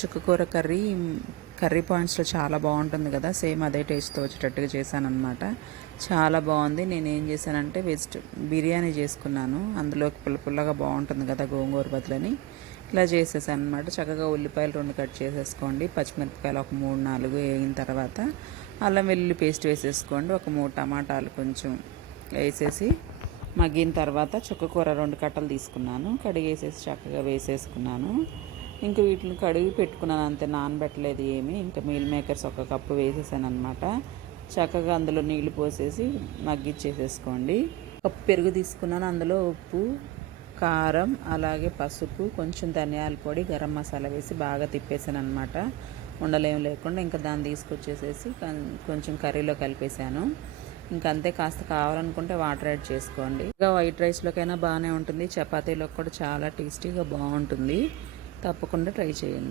చుక్కకూర కర్రీ పాయింట్స్లో చాలా బాగుంటుంది కదా, సేమ్ అదే టేస్ట్తో వచ్చేటట్టుగా చేశానమాట. చాలా బాగుంది. నేను ఏం చేశానంటే బిర్యానీ చేసుకున్నాను. అందులోకి పుల్లగా బాగుంటుంది కదా గోంగూర బదులని, ఇలా చేసేసాను అనమాట. చక్కగా ఉల్లిపాయలు 2 కట్ చేసేసుకోండి, పచ్చిమిరపకాయలు ఒక 3-4 వేగిన తర్వాత అల్లం వెల్లుల్లి పేస్ట్ వేసేసుకోండి. ఒక 3 టమాటాలు కొంచెం వేసేసి మగ్గిన తర్వాత చుక్కకూర 2 కట్టలు తీసుకున్నాను, కడిగేసేసి చక్కగా వేసేసుకున్నాను. ఇంకా వీటిని కడిగి పెట్టుకున్నాను అంతే, నానబెట్టలేదు ఏమి. ఇంకా మీల్ మేకర్స్ 1 కప్పు వేసేసాను అనమాట. చక్కగా అందులో నీళ్లు పోసేసి మగ్గిచ్చేసేసుకోండి. కప్పు పెరుగు తీసుకున్నాను, అందులో ఉప్పు, కారం, అలాగే పసుపు, కొంచెం ధనియాల పొడి, గరం మసాలా వేసి బాగా తిప్పేసాను అనమాట, ఉండలేం లేకుండా. ఇంకా దాన్ని తీసుకొచ్చేసేసి కొంచెం కర్రీలో కలిపేసాను. ఇంకా అంతే. కాస్త కావాలనుకుంటే వాటర్ యాడ్ చేసుకోండి. ఇంకా వైట్ రైస్లోకైనా బాగానే ఉంటుంది, చపాతీలోకి కూడా చాలా టేస్టీగా బాగుంటుంది. తప్పకుండా ట్రై చేయండి.